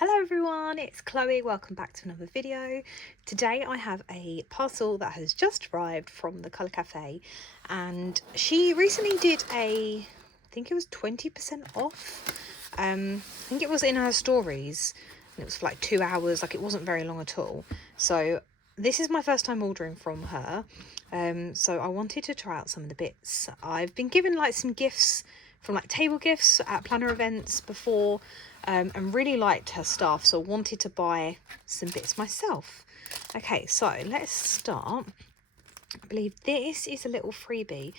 Hello everyone, it's Chloe. Welcome back to another video. Today I have a parcel that has just arrived from the Colour Cafe, and she recently did I think it was 20% off. I think it was in her stories, and it was for like 2 hours, like it wasn't very long at all. So this is my first time ordering from her. So I wanted to try out some of the bits. I've been given like some gifts from like table gifts at planner events before, and really liked her stuff, so wanted to buy some bits myself. Okay, so let's start. I believe this is a little freebie.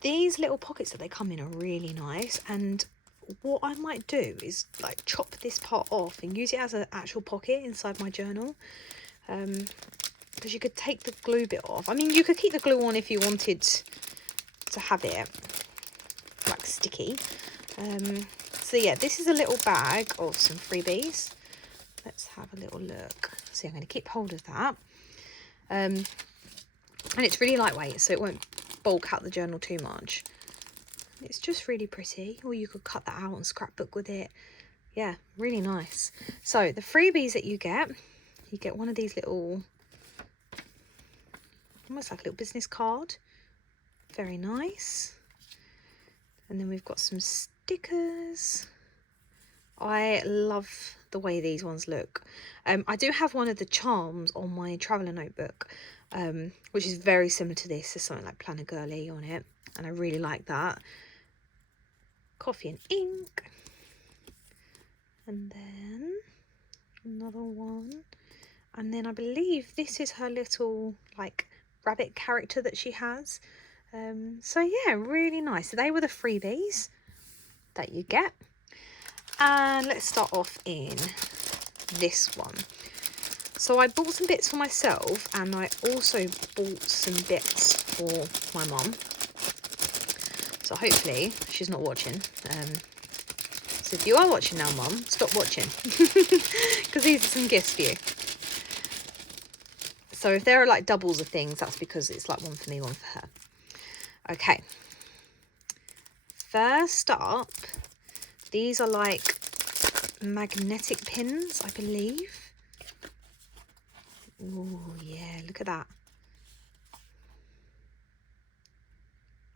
These little pockets that they come in are really nice, and what I might do is like chop this part off and use it as an actual pocket inside my journal, because you could take the glue bit off. I mean, you could keep the glue on if you wanted to have it like sticky. So yeah, this is a little bag of some freebies. Let's have a little look. See, I'm going to keep hold of that. And it's really lightweight, so it won't bulk out the journal too much. It's just really pretty. Or you could cut that out and scrapbook with it. Yeah, really nice. So the freebies that you get one of these little, almost like a little business card. Very nice. And then we've got some stickers. I love the way these ones look. I do have one of the charms on my traveller notebook, which is very similar to this. There's something like Planner Girly on it, and I really like that. Coffee and ink. And then another one. And then I believe this is her little like rabbit character that she has. So yeah, really nice. So they were the freebies that you get. And let's start off in this one. So I bought some bits for myself, and I also bought some bits for my mum. So hopefully she's not watching. So if you are watching now, Mum, stop watching, because these are some gifts for you. So if there are like doubles of things, that's because it's like one for me, one for her. Okay. First up, these are like magnetic pins, I believe. Oh yeah, look at that.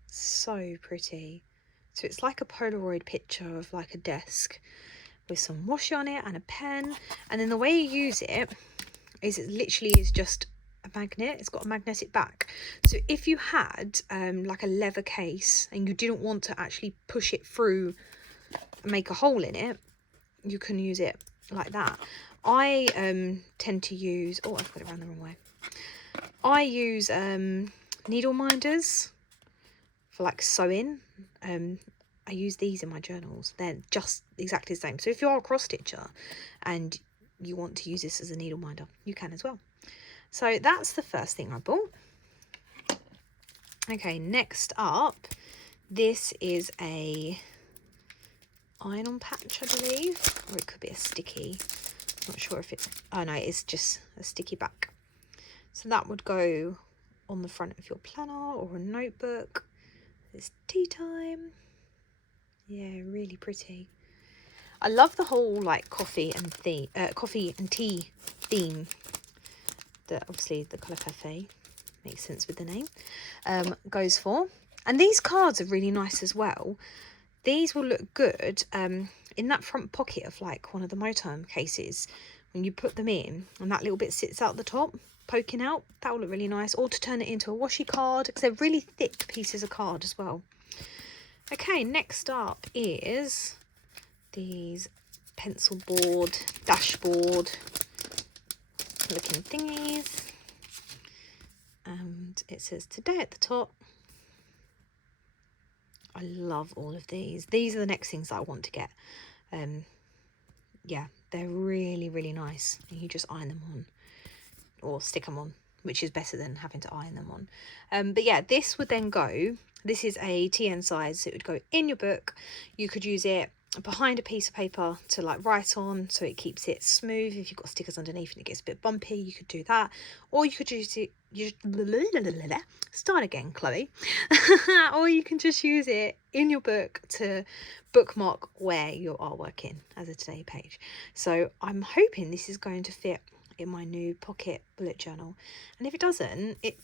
So pretty. So it's like a Polaroid picture of like a desk with some washi on it and a pen. And then the way you use it is it literally is just a magnet. It's got a magnetic back. So if you had like a leather case and you didn't want to actually push it through and make a hole in it, you can use it like that. I tend to use, oh, I've got it around the wrong way. I use needle minders for like sewing. I use these in my journals. They're just exactly the same. So if you're a cross stitcher and you want to use this as a needle minder, you can as well. So that's the first thing I bought. Okay, next up, this is a iron-on patch, I believe, or it could be a sticky. I'm not sure if it's, oh no, it's just a sticky back. So that would go on the front of your planner or a notebook. It's tea time. Yeah, really pretty. I love the whole like coffee and tea theme that obviously the Colour Cafe, makes sense with the name, goes for. And these cards are really nice as well. These will look good in that front pocket of like one of the motorhome cases. When you put them in and that little bit sits out the top, poking out, that will look really nice. Or to turn it into a washi card, because they're really thick pieces of card as well. Okay, next up is these pencil board, dashboard looking thingies. And it says today at the top. I love all of these. These are the next things that I want to get. Yeah, they're really, really nice. And you just iron them on or stick them on, which is better than having to iron them on. But yeah, this would then go, this is a TN size, so it would go in your book. You could use it behind a piece of paper to like write on, so it keeps it smooth. If you've got stickers underneath and it gets a bit bumpy, you could do that, or you could use it, start again, Chloe. Or you can just use it in your book to bookmark where your artwork in as a today page. So I'm hoping this is going to fit in my new pocket bullet journal, and if it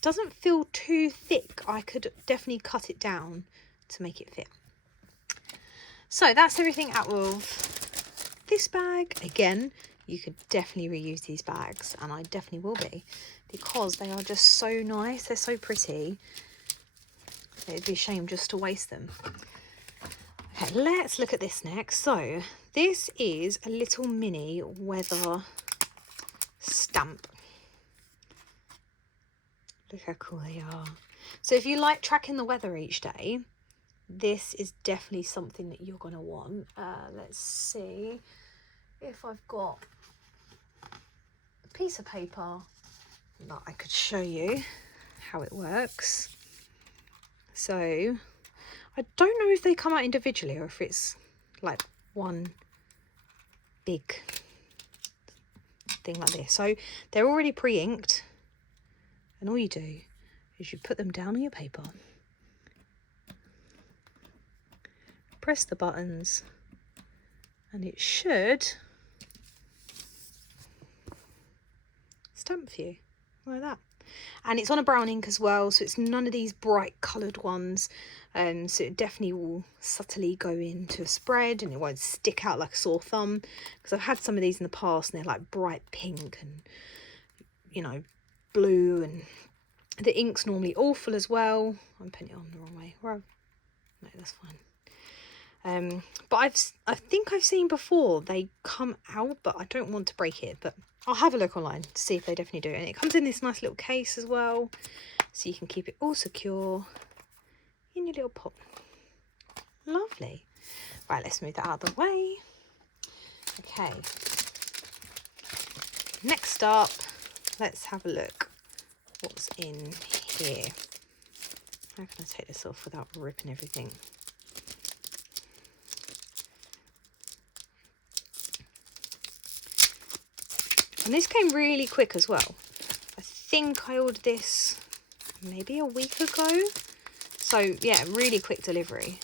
doesn't feel too thick, I could definitely cut it down to make it fit. So that's everything out of this bag. Again, you could definitely reuse these bags, and I definitely will be, because they are just so nice. They're so pretty. It'd be a shame just to waste them. Okay, let's look at this next. So this is a little mini weather stamp. Look how cool they are. So if you like tracking the weather each day, this is definitely something that you're going to want. Let's see if I've got a piece of paper that I could show you how it works. So I don't know if they come out individually or if it's like one big thing like this. So they're already pre-inked, and all you do is you put them down on your paper, press the buttons, and it should stamp for you like that. And it's on a brown ink as well, so it's none of these bright coloured ones, so it definitely will subtly go into a spread and it won't stick out like a sore thumb, because I've had some of these in the past and they're like bright pink and, you know, blue, and the ink's normally awful as well. I'm putting it on the wrong way. No, that's fine. But I think I've seen before they come out, but I don't want to break it, but I'll have a look online to see if they definitely do. And it comes in this nice little case as well, so you can keep it all secure in your little pot. Lovely. Right, let's move that out of the way. Okay, next up, let's have a look what's in here. How can I take this off without ripping everything? And this came really quick as well. I think I ordered this maybe a week ago. So yeah, really quick delivery.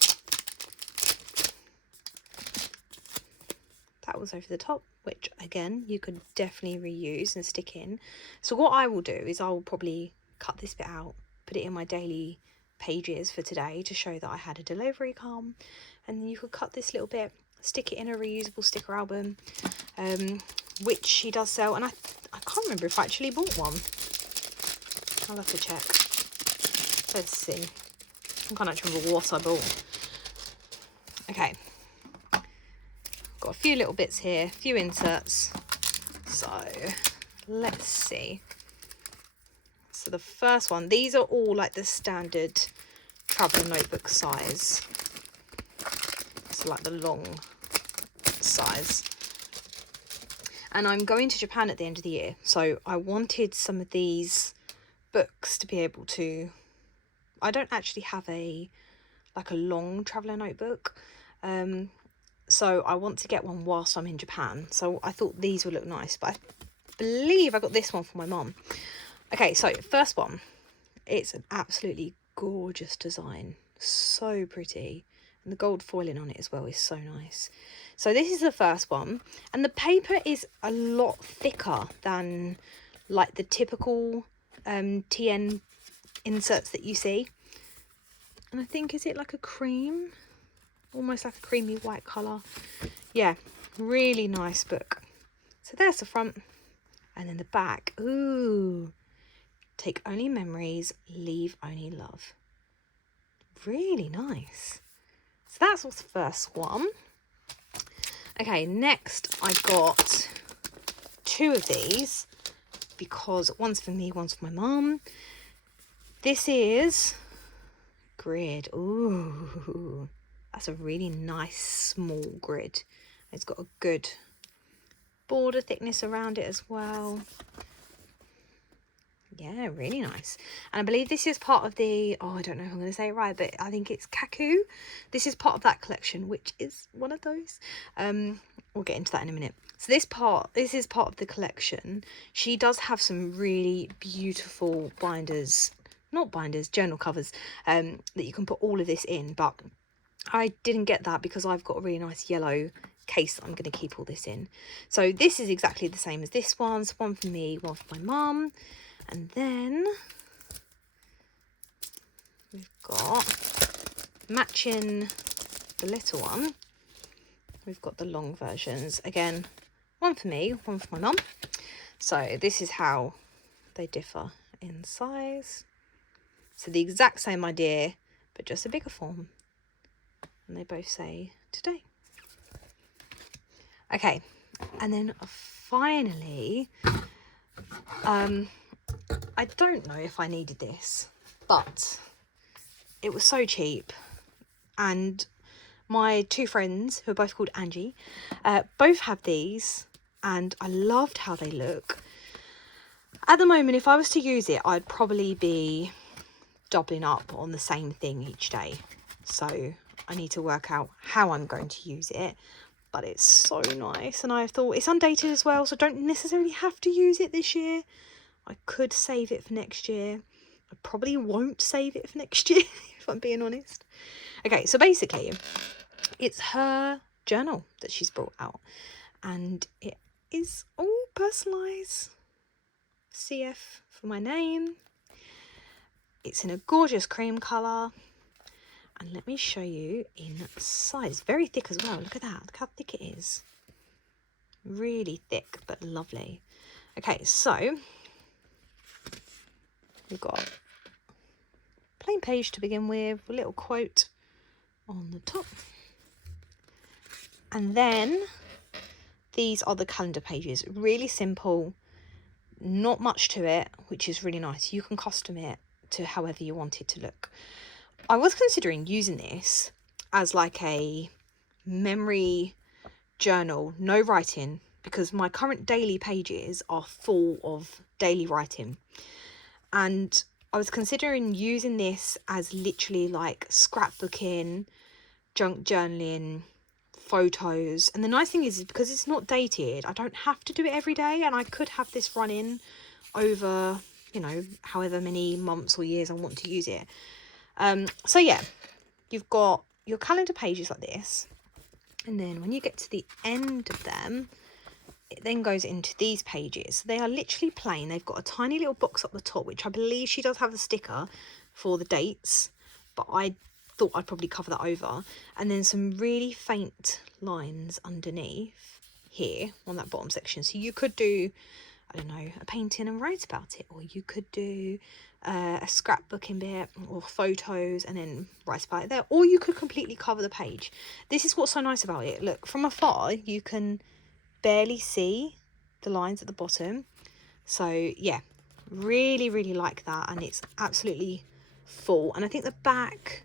That was over the top, which again, you could definitely reuse and stick in. So what I will do is I'll probably cut this bit out, put it in my daily pages for today to show that I had a delivery come. And then you could cut this little bit, stick it in a reusable sticker album, which she does sell, and I can't remember if I actually bought one. I'll have to check. Let's see. I can't actually remember what I bought. Okay. Got a few little bits here, a few inserts. So let's see. So the first one, these are all like the standard travel notebook size. So like the long size. And I'm going to Japan at the end of the year, so I wanted some of these books to be able to, I don't actually have a long traveller notebook, so I want to get one whilst I'm in Japan. So I thought these would look nice, but I believe I got this one for my mum. Okay, so first one, it's an absolutely gorgeous design, so pretty. And the gold foiling on it as well is so nice. So this is the first one, and the paper is a lot thicker than like the typical TN inserts that you see. And I think, is it like a cream? Almost like a creamy white colour. Yeah, really nice book. So there's the front, and then the back. Ooh, take only memories, leave only love. Really nice. So that's what's the first one. Okay, next I got two of these, because one's for me, one's for my mum. This is grid. Ooh, that's a really nice small grid. It's got a good border thickness around it as well. Yeah, really nice. And I believe this is part of the, oh, I don't know if I'm going to say it right, but I think it's Kaku. This is part of that collection, which is one of those. We'll get into that in a minute. So this is part of the collection. She does have some really beautiful binders, not binders, journal covers, that you can put all of this in, but I didn't get that because I've got a really nice yellow case that I'm going to keep all this in. So this is exactly the same as this one. So one for me, one for my mum. And then we've got, matching the little one, we've got the long versions. Again, one for me, one for my mum. So this is how they differ in size. So the exact same idea, but just a bigger form. And they both say today. Okay, and then finally, I don't know if I needed this, but it was so cheap, and my two friends, who are both called Angie, both have these, and I loved how they look. At the moment, if I was to use it, I'd probably be doubling up on the same thing each day. So I need to work out how I'm going to use it, but it's so nice. And I thought it's undated as well, so I don't necessarily have to use it this year. I could save it for next year. I probably won't save it for next year, if I'm being honest. Okay, so basically, it's her journal that she's brought out, and it is all personalised. CF for my name. It's in a gorgeous cream colour, and let me show you inside. It's very thick as well. Look at that. Look how thick it is. Really thick, but lovely. Okay, so we've got a plain page to begin with, a little quote on the top. And then these are the calendar pages. Really simple, not much to it, which is really nice. You can custom it to however you want it to look. I was considering using this as like a memory journal, no writing, because my current daily pages are full of daily writing. And I was considering using this as literally like scrapbooking, junk journaling, photos. And the nice thing is because it's not dated, I don't have to do it every day, and I could have this running over, you know, however many months or years I want to use it. So yeah, you've got your calendar pages like this, and then when you get to the end of them, it then goes into these pages. So they are literally plain. They've got a tiny little box up the top, which I believe she does have a sticker for the dates, but I thought I'd probably cover that over. And then some really faint lines underneath here on that bottom section. So you could do, I don't know, a painting and write about it, or you could do a scrapbooking bit or photos and then write about it there, or you could completely cover the page. This is what's so nice about it. Look, from afar you can barely see the lines at the bottom. So yeah, really like that, and it's absolutely full. And I think the back,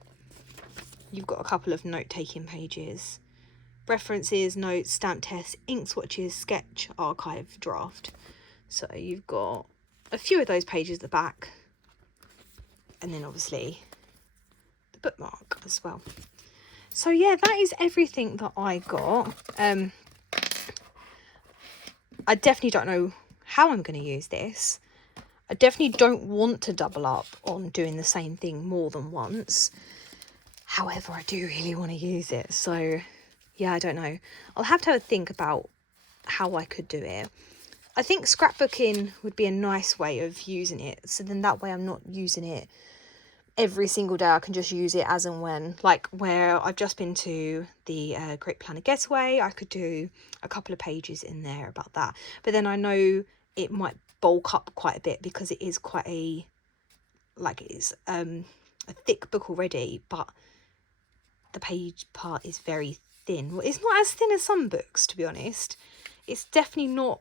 you've got a couple of note-taking pages, references, notes, stamp tests, ink swatches, sketch, archive, draft. So you've got a few of those pages at the back, and then obviously the bookmark as well. So yeah, that is everything that I got. I definitely don't know how I'm going to use this. I definitely don't want to double up on doing the same thing more than once. However, I do really want to use it. So yeah, I don't know. I'll have to have a think about how I could do it. I think scrapbooking would be a nice way of using it. So then that way I'm not using it every single day. I can just use it as and when. Like where I've just been to the Great Planner Getaway, I could do a couple of pages in there about that. But then I know it might bulk up quite a bit because it is quite a, like it's a thick book already, but the page part is very thin. Well, it's not as thin as some books, to be honest. It's definitely not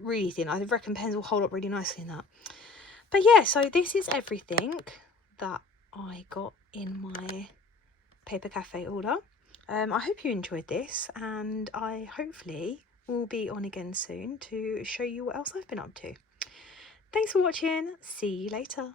really thin. I reckon pens will hold up really nicely in that. But yeah, so this is everything that I got in my Paper Cafe order. I hope you enjoyed this, and I hopefully will be on again soon to show you what else I've been up to. Thanks for watching. See you later.